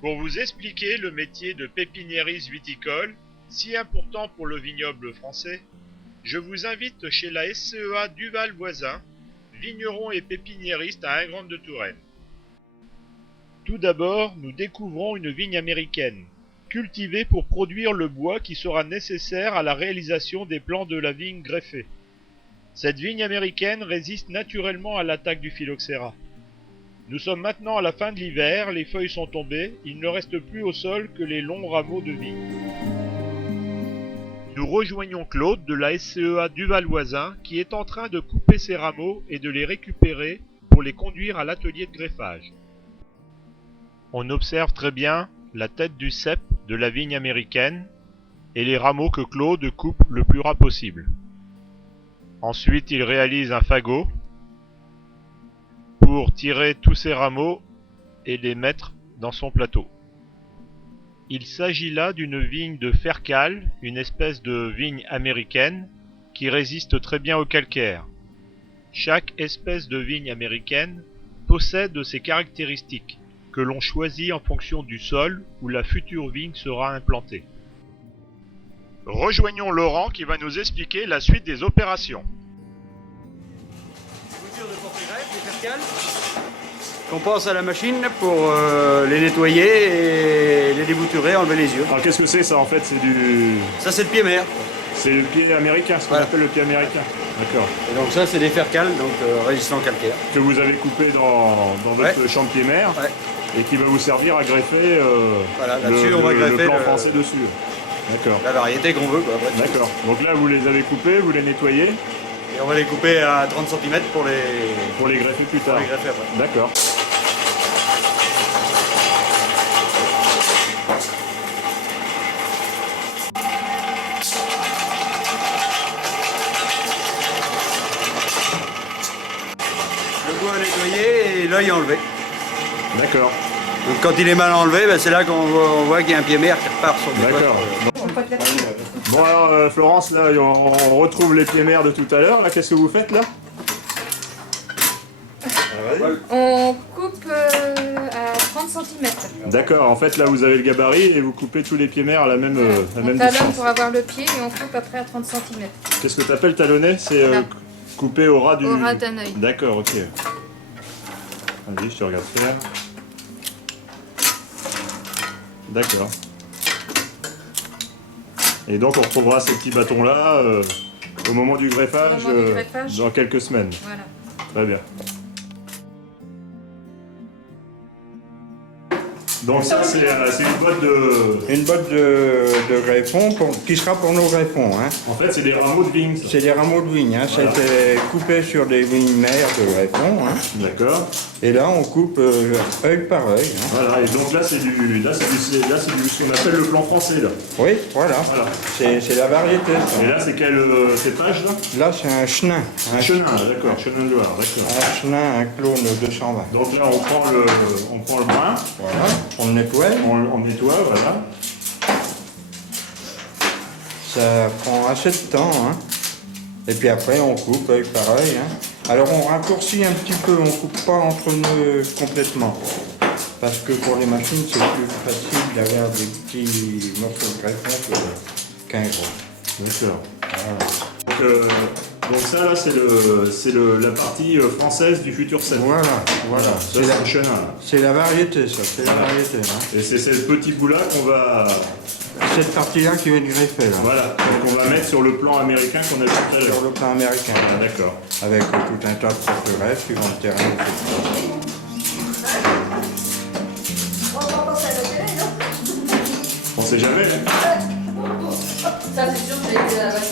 pour vous expliquer le métier de pépiniériste viticole, si important pour le vignoble français. Je vous invite chez la SCEA Duval Voisin, vigneron et pépiniériste à Ingrandes de Touraine. Tout d'abord, nous découvrons une vigne américaine, cultivée pour produire le bois qui sera nécessaire à la réalisation des plants de la vigne greffée. Cette vigne américaine résiste naturellement à l'attaque du phylloxéra. Nous sommes maintenant à la fin de l'hiver, les feuilles sont tombées, il ne reste plus au sol que les longs rameaux de vigne. Nous rejoignons Claude de la SCEA Duval Voisin qui est en train de couper ces rameaux et de les récupérer pour les conduire à l'atelier de greffage. On observe très bien la tête du cep de la vigne américaine et les rameaux que Claude coupe le plus ras possible. Ensuite, il réalise un fagot pour tirer tous ces rameaux et les mettre dans son plateau. Il s'agit là d'une vigne de Fercal, une espèce de vigne américaine qui résiste très bien au calcaire. Chaque espèce de vigne américaine possède ses caractéristiques que l'on choisit en fonction du sol où la future vigne sera implantée. Rejoignons Laurent qui va nous expliquer la suite des opérations. Bouture de porte-greffe, des Fercal, qu'on passe à la machine pour les nettoyer et les débouturer, enlever les yeux. Alors qu'est-ce que c'est ça en fait? C'est du... Ça c'est le pied mère. C'est le pied américain, ce qu'on Voilà. appelle le pied américain. D'accord. Et donc ça c'est des Fercal, donc résistants au calcaire. Que vous avez coupé dans votre champ de pied mère Ouais. et qui va vous servir à greffer Voilà, là-dessus, on va greffer le plan le- français dessus. D'accord. La variété qu'on veut quoi. Après, D'accord. Donc là vous les avez coupés, vous les nettoyez Et on va les couper à 30 cm pour les greffer plus tard. greffer après. D'accord. Le bois nettoyé et l'œil enlevé. D'accord. Donc quand il est mal enlevé, ben, c'est là qu'on voit qu'il y a un pied mère qui repart sur des D'accord. Bon alors Florence, là on retrouve les pieds mères de tout à l'heure. Là qu'est-ce que vous faites là? On coupe à 30 cm. D'accord. En fait là vous avez le gabarit et vous coupez tous les pieds mères à la même On talonne distance. pour avoir le pied et on coupe après à 30 cm. Qu'est-ce que tu appelles talonner? C'est Voilà. couper au ras du... Au ras d'un œil. D'accord, ok. Vas-y, je te regarde faire. D'accord. Et donc on retrouvera ces petits bâtons-là au moment du greffage, Au moment du greffage. dans quelques semaines. Voilà. Très bien. Donc ça c'est une boîte de... Une botte de greffons qui sera pour nos greffons. Hein. En fait c'est des rameaux de vigne. Ça. C'est des rameaux de vigne. Hein. Voilà. Ça a été coupé sur des vignes mères de greffons. Hein. D'accord. Et là, on coupe œil par œil. Hein. Voilà, et donc là c'est ce qu'on appelle le plan français là. Oui, voilà. Voilà. C'est la variété. ça. Et là c'est quel cépage là? Là, c'est un chenin. Un chenin, d'accord, chenin de Loire, d'accord. Un chenin, un clone 220. Donc là, on prend le brin, Voilà. On le nettoie. on le nettoie, voilà. Ça prend assez de temps. Hein. Et puis après, on coupe œil par œil. Hein. Alors, on raccourcit un petit peu. On ne coupe pas entre nœuds complètement. Parce que pour les machines, c'est plus facile d'avoir des petits morceaux de greffon qu'un gros. D'accord. Voilà. Donc ça, là, c'est la partie française du futur 7. Voilà, voilà. Ça, C'est c'est la, le chenin, là. c'est la variété, ça. C'est la variété. Hein. Et c'est ce petit bout-là qu'on va... Cette partie-là qui va être greffée, là. Voilà, donc on va mettre sur le plan américain qu'on a vu tout à Sur l'heure. le plan américain. Ah, d'accord. Avec tout un tas de porte-greffes qui vont le terrain. On sait jamais. Ça, c'est sûr, c'est sérieux.